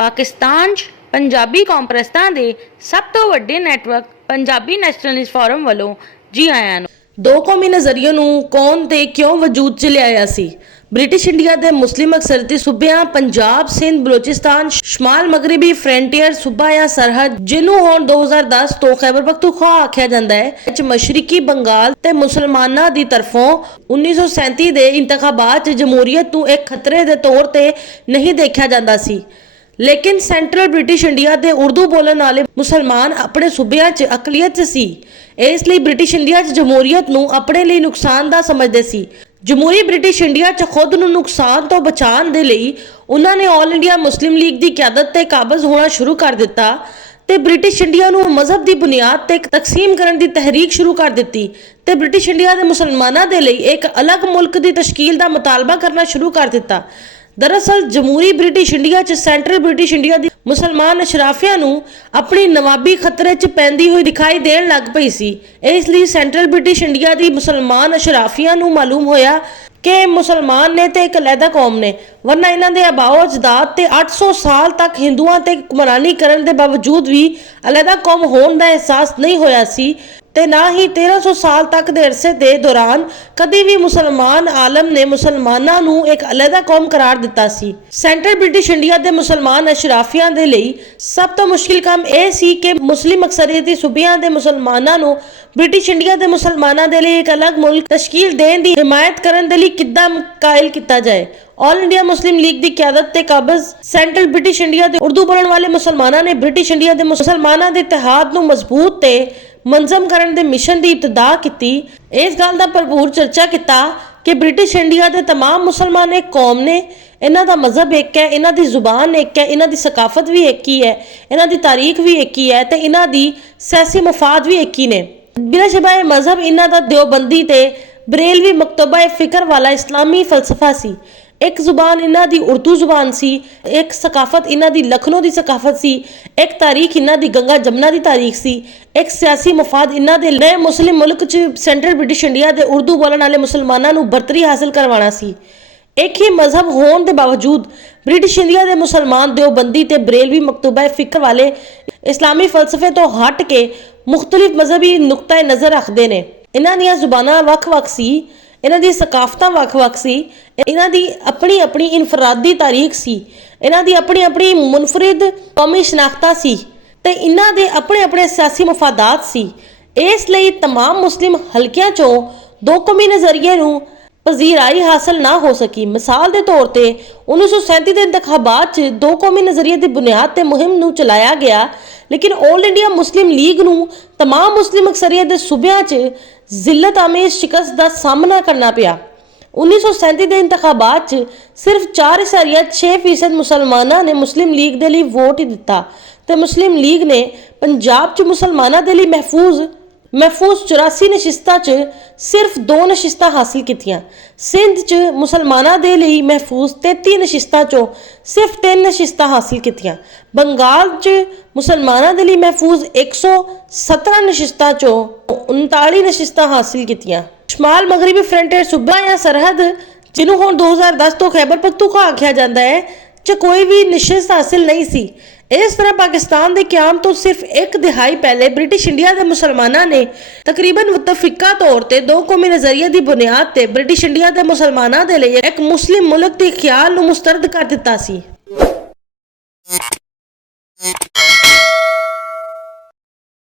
ਪਾਕਿਸਤਾਨ 'ਚ ਪੰਜਾਬੀ ਕਾਨਫਰੰਸਾਂ ਦੇ ਸਭ ਤੋਂ ਵੱਡੇ ਨੈਟਵਰਕ ਪੰਜਾਬੀ ਨੈਸ਼ਨਲਿਸਟ ਫੋਰਮ ਵੱਲੋਂ ਜੀ ਆਇਆਂ ਨੂੰ। ਦੋ ਕੌਮੀ ਨਜ਼ਰੀਏ ਨੂੰ ਕੌਣ ਤੇ ਕਿਉਂ ਵਜੂਦ 'ਚ ਲਿਆਇਆ ਸੀ? ਬ੍ਰਿਟਿਸ਼ ਇੰਡੀਆ ਦੇ ਮੁਸਲਿਮ ਅਕਸਰਤੀ ਸੂਬਿਆਂ ਪੰਜਾਬ, ਸਿੰਧ, ਬਲੋਚਿਸਤਾਨ, ਸ਼ਮਾਲ ਮਗਰਬੀ ਫਰੰਟੀਅਰ ਸੂਬਾ ਜਾਂ ਸਰਹੱਦ, ਜਿਹਨੂੰ ਹੁਣ 2010 ਤੋਂ ਖੈਬਰ ਪਖਤੂਨਖਵਾ ਆਖਿਆ ਜਾਂਦਾ ਹੈ, ਵਿੱਚ ਮਸ਼ਰਕੀ ਬੰਗਾਲ ਤੇ ਮੁਸਲਮਾਨਾਂ ਦੀ ਤਰਫੋਂ 1937 ਦੇ ਇੰਤਖਾਬਾਤ 'ਚ ਜਮਹੂਰੀਅਤ ਨੂੰ ਇੱਕ ਖਤਰੇ ਦੇ ਤੌਰ ਤੇ ਨਹੀਂ ਦੇਖਿਆ ਜਾਂਦਾ ਸੀ। लेकिन सेंट्रल ब्रिटिश इंडिया के उर्दू बोलने वाले मुसलमान अपने सूबे च अकलीयत सी, इसलिए ब्रिटिश इंडिया च जमहूरीयत नूं अपने लिए नुकसानदा समझते सी। जमहूरी ब्रिटिश इंडिया च खुद नूं नुकसान तो बचाने दे लई उन्होंने ऑल इंडिया मुस्लिम लीग की क्यादत ते काबज होना शुरू कर दिता ते ब्रिटिश इंडिया नूं मजहब की बुनियाद ते तकसीम करने की तहरीक शुरू कर दी ते ब्रिटिश इंडिया के मुसलमानों के लिए एक अलग मुल्क की तश्कील का मुतालबा करना शुरू कर दिता। दरअसल जमहूरी ब्रिटिश इंडिया च सेंट्रल ब्रिटिश इंडिया दी मुसलमान अशराफिया नूं अपनी नवाबी खतरे च पैंदी हुई दिखाई देन लग पई सी। इसलिए सेंट्रल ब्रिटिश इंडिया दी मुसलमान अशराफिया नूं मालूम होया कि मुसलमान ने ते एक अलहदा कौम ने, वरना इन्हां दे आबाओ अजदाद ते 800 साल तक हिंदुआं ते हुक्मरानी करन दे बावजूद भी अलहदा कौम होण दा एहसास नहीं होया सी ते ना ही 1300 साल तक दे अरसे दे दौरान कदी भी मुसलमान आलम ने मुसलमानां नूं एक अलहदा कौम करार दिता सी। सेंट्रल ब्रिटिश इंडिया दे मुसलमान अशराफियां दे लई सब तो मुश्किल काम यह सी कि मुस्लिम अकसरीती सूबियां दे मुसलमानां नूं ब्रिटिश इंडिया दे मुसलमानां दे लई एक अलग मुल्क तश्कील देण दी हिमायत करन दे लई किद्दां कायल किया जाए। ऑल इंडिया मुस्लिम लीग की क्यादत ते काबज सेंट्रल ब्रिटिश इंडिया के उर्दू बोलने वाले मुसलमानों ने ब्रिटिश इंडिया के मुसलमानों के इतिहाद नूं मजबूत ते मंजम करने के मिशन की इब्तदा की। इस गल का भरपूर चर्चा किया कि ब्रिटिश इंडिया के तमाम मुसलमान एक कौम ने, इन्हां दा मजहब एक है, इन्हां दी जुबान एक है, इन्हां दी सकाफत भी एक ही है, इन्हां दी तारीख भी एक ही है ते इन्हां दी सियासी मफाद भी एक ही ने। बिला शबा मजहब इन्हां दा देवबंदी ते बरेलवी मकतबा फिक्र वाला इस्लामी फलसफा सी। एक जुबान इन्हां दी उर्दू जुबान सी, एक सकाफत इन्हां दी लखनऊ दी सकाफत सी, एक तारीख इन्हां दी गंगा जमुना दी तारीख सी, एक सियासी मफाद इन्हां दे नए मुस्लिम मुल्क च सेंट्रल ब्रिटिश इंडिया दे उर्दू बोलने वाले मुसलमानों नूं बरतरी हासिल करवाना सी। एक ही मजहब होने के बावजूद ब्रिटिश इंडिया के मुसलमान देवबंदी ते बरेलवी मकतूबा फिक्र वाले इस्लामी फलसफे तो हट के मुख्तलिफ मजहबी नुकता नज़र रखते हैं। इन्हां दियां जुबानां वख-वख सी, इन्हां दी सकाफतां वख-वख सी, इन्हां दी अपनी अपनी इनफरादी तारीख सी, इन्हां दी अपनी अपनी मुनफरिद कौमी शनाख्तां सी ते इन्हां दे अपने अपने सियासी मफादात सी। इसलिए तमाम मुस्लिम हलकियां चों दो कौमी नज़रिए नूं पजीराई हासिल ना हो सकी। मिसाल के तौर पर 1937 के इंतखाबात च दो कौमी नज़रिए की बुनियाद ते मुहिम नूं चलाया गया, लेकिन ऑल इंडिया मुस्लिम लीग नूं तमाम मुस्लिम अकसरीत के सूबियां च जिल्लत आमेज शिकस्त का सामना करना पिया। 1937 के इंतखाबात च सिर्फ 4.6% मुसलमानों ने मुस्लिम लीग के लिए वोट ही दिता ते मुस्लिम लीग ने पंजाब च मुसलमानों के लिए महफूज 84 नशिस्तां च सिर्फ 2 नशिस्तां हासिल कीतियां। सिंध च मुसलमानों के लिए महफूज 33 नशिस्तां चों सिर्फ 3 नशिस्तां हासिल कीतियां। बंगाल च मुसलमानों के लिए महफूज 117 नशिस्तां चों 39 नशिस्तां हासिल कीतियां। शमाल मगरबी फ्रंटियर सूबा या सरहद, जिन्हों हुण 2010 तो खैबर पख्तूनख्वा आख्या जाता है, च कोई भी नशिस्त हासिल नहीं सी। इस तरह पाकिस्तान के क्याम तो सिर्फ एक दिहाई पहले ब्रिटिश इंडिया के मुसलमानों ने तकरीबन मुतफिका तौर पर दो कौमी नज़रिए की बुनियाद पर ब्रिटिश इंडिया के मुसलमानों के लिए एक मुस्लिम मुल्क के ख्याल नूं मुस्तरद कर दिता सी।